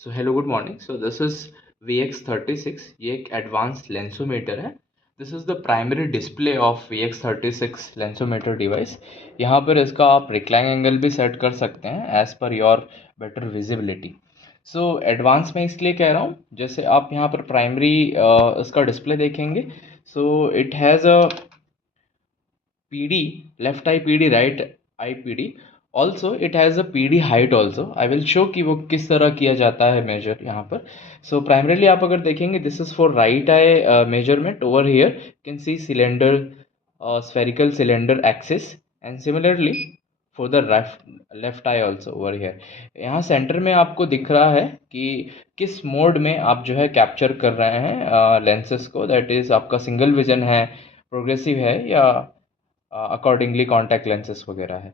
So hello good morning. So this is VX36। ये एक advance lensometer है। This is the primary display of VX36 lensometer device. यहाँ पर इसका आप रिक्लाइन एंगल भी सेट कर सकते हैं as per your better visibility. So advance में इसलिए कह रहा हूँ, जैसे आप यहाँ पर प्राइमरी इसका डिस्प्ले देखेंगे। सो it has a PD, left eye PD, right eye PD. Also it has a PD height also. I will show कि वो किस तरह किया जाता है मेजर यहाँ पर. So primarily आप अगर देखेंगे, this is for right eye measurement. Over here you can see cylinder, spherical cylinder axis, and similarly for the left eye also over here. यहाँ सेंटर में आपको दिख रहा है कि किस मोड में आप जो है कैप्चर कर रहे हैं लेंसेस को, दैट इज आपका सिंगल विजन है, प्रोग्रेसिव है, या अकॉर्डिंगली कॉन्टैक्ट लेंसेस वगैरह है।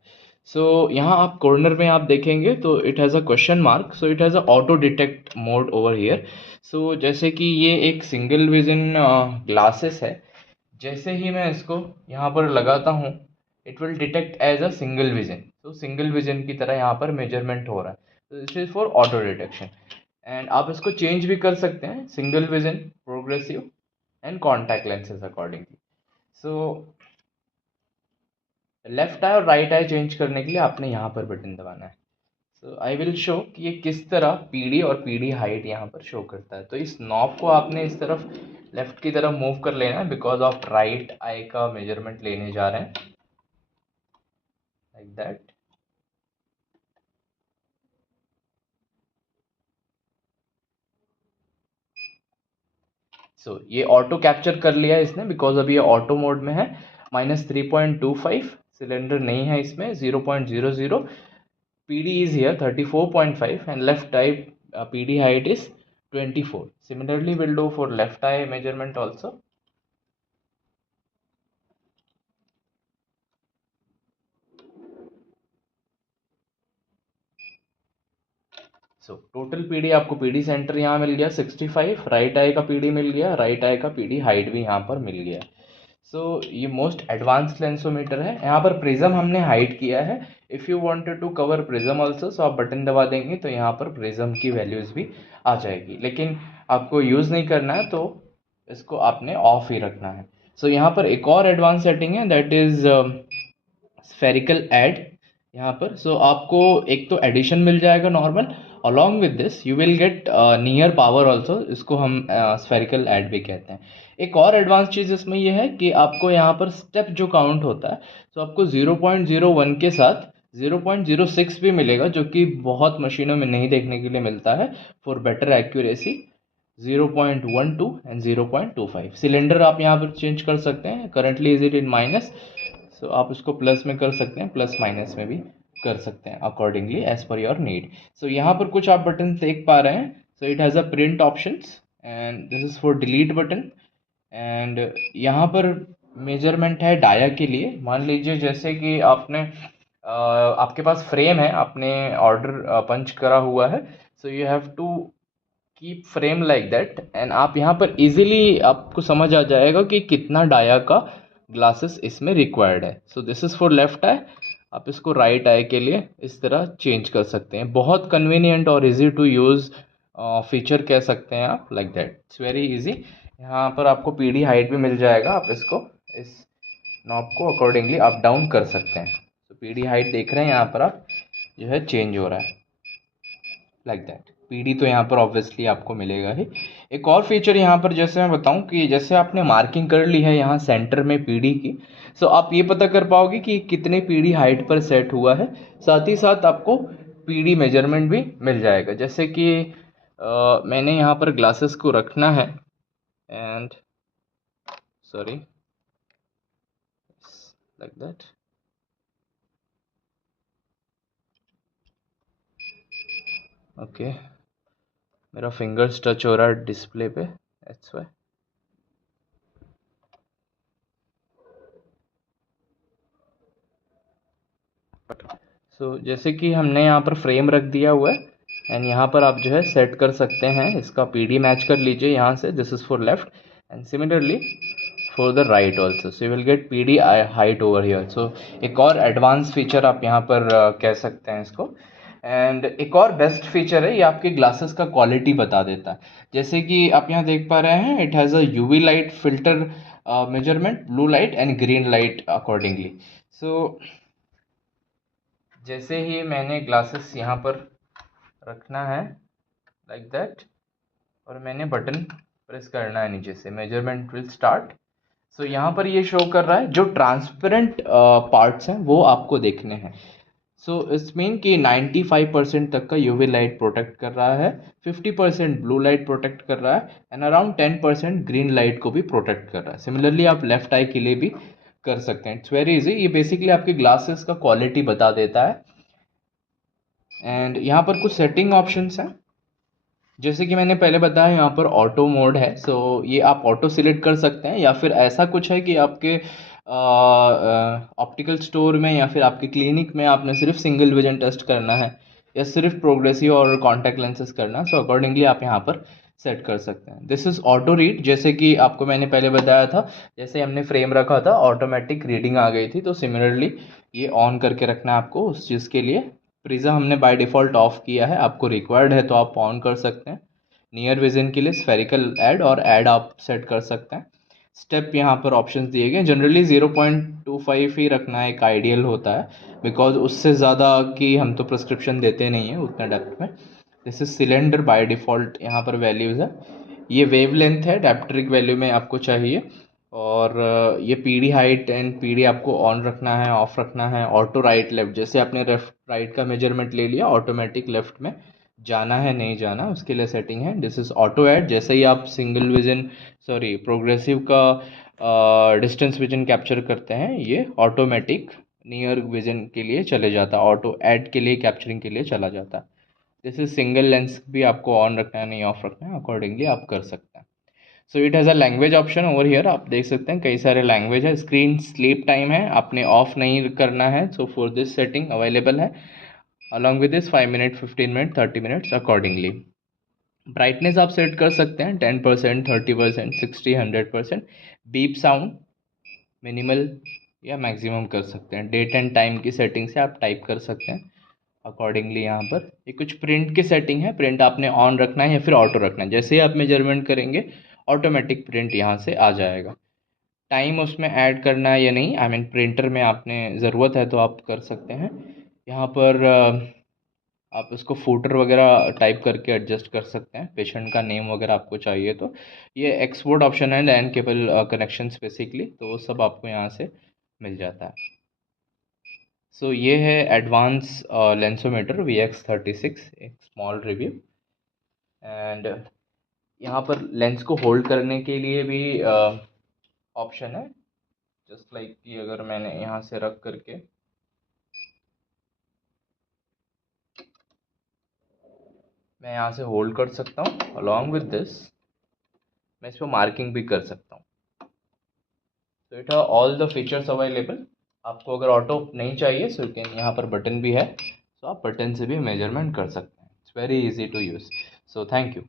सो यहाँ आप कॉर्नर में आप देखेंगे तो it has a question mark, so it has a auto detect mode over here. So जैसे कि ये एक सिंगल विजन ग्लासेस है, जैसे ही मैं इसको यहाँ पर लगाता हूँ it will detect as a single vision. तो सिंगल विजन की तरह यहाँ पर मेजरमेंट हो रहा है। तो this is for auto detection. And आप इसको चेंज भी कर सकते हैं, single vision, progressive and contact lenses accordingly. So left eye और राइट आई चेंज करने के लिए आपने यहाँ पर बटन दबाना है। सो आई विल शो कि ये किस तरह पीडी और पीडी हाइट यहाँ पर शो करता है। तो इस नॉब को आपने इस तरफ लेफ्ट की तरफ मूव कर लेना है, बिकॉज ऑफ राइट आई का मेजरमेंट लेने जा रहे हैं, लाइक दैट। सो ये ऑटो कैप्चर कर लिया है इसने, बिकॉज अभी ये ऑटो मोड में है। -3.25 सिलेंडर नहीं है इसमें, 0.00। PD is here 34.5 and left eye PD height is 24. Similarly, we'll do for left eye measurement also. So total PD आपको PD सेंटर यहाँ मिल गया 65, राइट आई का PD मिल गया, राइट आई का PD हाइट भी यहाँ पर मिल गया। सो ये मोस्ट एडवांस लेंसोमीटर है। यहाँ पर प्रिज्म हमने हाइड किया है। If you wanted to cover prism also, so आप बटन दबा देंगे तो यहाँ पर प्रिज्म की वैल्यूज़ भी आ जाएगी, लेकिन आपको यूज़ नहीं करना है तो इसको आपने ऑफ ही रखना है। सो यहाँ पर एक और एडवांस सेटिंग है, दैट इज़ स्फेरिकल ऐड यहाँ पर। सो आपको एक तो एडिशन मिल जाएगा normal, along with this you will gate near power also, इसको हम स्फेरिकल ऐड भी कहते हैं। एक और एडवांस चीज़ इसमें यह है कि आपको यहाँ पर स्टेप जो काउंट होता है, तो आपको 0.01 के साथ 0.06 भी मिलेगा, जो कि बहुत मशीनों में नहीं देखने के लिए मिलता है। For better accuracy 0.12 and 0.25। Cylinder आप यहाँ पर चेंज कर सकते हैं, currently is it in minus, so आप उसको प्लस में कर सकते हैं, प्लस माइनस में भी कर सकते हैं accordingly as per your need. So यहाँ पर कुछ आप बटन देख पा रहे हैं। So it has a print options and this is for delete button. And यहाँ पर मेजरमेंट है डाया के लिए। मान लीजिए जैसे कि आपके पास फ्रेम है, आपने ऑर्डर पंच करा हुआ है, so you have to keep frame like that, and आप यहाँ पर इजीली आपको समझ आ जाएगा कि कितना डाया का ग्लासेस इसमें रिक्वायर्ड है। So this is for left eye. आप इसको राइट आई के लिए इस तरह चेंज कर सकते हैं। बहुत कन्वीनियंट और इजी टू यूज़ फीचर कह सकते हैं आप, like that, it's very easy. यहाँ पर आपको पीडी हाइट भी मिल जाएगा, आप इसको इस नॉब को अकॉर्डिंगली अप डाउन कर सकते हैं। तो पीडी हाइट देख रहे हैं यहाँ पर आप जो है चेंज हो रहा है, लाइक दैट। पीडी तो यहाँ पर ऑब्वियसली आपको मिलेगा ही। एक और फीचर यहाँ पर जैसे मैं बताऊँ कि जैसे आपने मार्किंग कर ली है यहाँ सेंटर में पीडी की, सो आप ये पता कर पाओगे कि कितने पीडी हाइट पर सेट हुआ है। साथ ही साथ आपको पीडी मेजरमेंट भी मिल जाएगा। जैसे कि मैंने यहाँ पर ग्लासेस को रखना है, and sorry, like that. Okay, मेरा फिंगर्स टच हो रहा है डिस्प्ले पे, दैट्स व्हाई। सो जैसे कि हमने यहाँ पर फ्रेम रख दिया हुआ है, एंड यहाँ पर आप जो है सेट कर सकते हैं, इसका पीडी मैच कर लीजिए यहाँ से, this is for left and similarly for the right also, so you will get PD height over here. So एक और एडवांस फीचर आप यहाँ पर कह सकते हैं इसको। एंड एक और बेस्ट फीचर है, ये आपके ग्लासेस का क्वालिटी बता देता है। जैसे कि आप यहाँ देख पा रहे हैं, it has a UV light filter measurement, blue light and green light accordingly. So जैसे ही मैंने ग्लासेस यहाँ पर रखना है लाइक दैट, और मैंने बटन प्रेस करना है नीचे से, मेजरमेंट विल स्टार्ट। सो यहाँ पर ये शो कर रहा है जो ट्रांसपेरेंट पार्ट्स हैं वो आपको देखने हैं। सो इट्स मीन कि 95% तक का यूवी लाइट प्रोटेक्ट कर रहा है, 50% ब्लू लाइट प्रोटेक्ट कर रहा है, एंड अराउंड 10% ग्रीन लाइट को भी प्रोटेक्ट कर रहा है। सिमिलरली आप लेफ्ट आई के लिए भी कर सकते हैं। It's very easy. ये बेसिकली आपके ग्लासेस का क्वालिटी बता देता है। एंड यहाँ पर कुछ सेटिंग ऑप्शंस हैं, जैसे कि मैंने पहले बताया यहाँ पर ऑटो मोड है। सो ये आप ऑटो सिलेक्ट कर सकते हैं, या फिर ऐसा कुछ है कि आपके ऑप्टिकल स्टोर में या फिर आपके क्लिनिक में आपने सिर्फ सिंगल विजन टेस्ट करना है या सिर्फ प्रोग्रेसिव और कॉन्टैक्ट लेंसेज करना है। सो अकॉर्डिंगली आप यहाँ पर सेट कर सकते हैं। दिस इज़ ऑटो रीड, जैसे कि आपको मैंने पहले बताया था, जैसे हमने फ्रेम रखा था ऑटोमेटिक रीडिंग आ गई थी। तो सिमिलरली ये ऑन करके रखना है आपको उस चीज़ के लिए। प्रिज्म हमने बाय डिफ़ॉल्ट ऑफ किया है, आपको रिक्वायर्ड है तो आप ऑन कर सकते हैं। नियर विजन के लिए स्फेरिकल ऐड और ऐड आप सेट कर सकते हैं। स्टेप यहाँ पर ऑप्शंस दिए गए। जनरली 0.25 ही रखना एक आइडियल होता है, बिकॉज उससे ज़्यादा की हम तो प्रिस्क्रिप्शन देते नहीं हैं उतना डेप्थ में। This is cylinder, by default यहाँ पर वैल्यूज़ है। ये वेव लेंथ है, डायप्ट्रिक वैल्यू में आपको चाहिए। और ये पीडी हाइट एंड पीडी आपको ऑन रखना है, ऑफ रखना है। ऑटो राइट लेफ्ट, जैसे आपने लेफ्ट राइट का मेजरमेंट ले लिया, ऑटोमेटिक लेफ्ट में जाना है नहीं जाना उसके लिए सेटिंग है। दिस इज ऑटो ऐड, जैसे ही आप सिंगल विजन सॉरी प्रोग्रेसिव का डिस्टेंस विजन कैप्चर करते हैं, ये ऑटोमेटिक नियर विजन के लिए चले जाता है, ऑटो ऐड के लिए कैप्चरिंग के लिए चला जाता है। दिस इज सिंगल लेंस भी आपको ऑन रखना है नहीं ऑफ रखना है, अकॉर्डिंगली आप कर सकते हैं। So it has a language option over here, आप देख सकते हैं कई सारे लैंग्वेज है। स्क्रीन स्लीप टाइम है, आपने ऑफ नहीं करना है, so for this setting available है। Along with this 5 minute, 15 minute, 30 minutes accordingly. Brightness आप सेट कर सकते हैं 10%, 30%, 60, 100%। बीप साउंड मिनिमल या मैक्सिमम कर सकते हैं। डेट एंड टाइम की सेटिंग से आप टाइप कर सकते हैं अकॉर्डिंगली। यहाँ पर ये कुछ प्रिंट की सेटिंग है, प्रिंट आपने ऑन रखना है या फिर ऑटो रखना है। जैसे ही आप मेजरमेंट करेंगे ऑटोमेटिक प्रिंट यहाँ से आ जाएगा। टाइम उसमें ऐड करना है या नहीं, आई मीन प्रिंटर में आपने ज़रूरत है तो आप कर सकते हैं। यहाँ पर आप इसको फूटर वगैरह टाइप करके एडजस्ट कर सकते हैं, पेशेंट का नेम वगैरह आपको चाहिए तो। ये एक्सपोर्ट ऑप्शन है, लैन केबल कनेक्शन बेसिकली, तो वो सब आपको यहाँ से मिल जाता है। सो ये है एडवांस लेंसोमीटर VX36, एक स्मॉल रिव्यू। एंड यहाँ पर लेंस को होल्ड करने के लिए भी ऑप्शन है, जस्ट लाइक कि अगर मैंने यहाँ से रख करके मैं यहाँ से होल्ड कर सकता हूँ। अलॉन्ग विद दिस मैं इस पर मार्किंग भी कर सकता हूँ। तो it all the features available. आपको अगर ऑटो नहीं चाहिए सो कैन, यहाँ पर बटन भी है, सो आप बटन से भी मेजरमेंट कर सकते हैं। It's very easy to use. So thank you.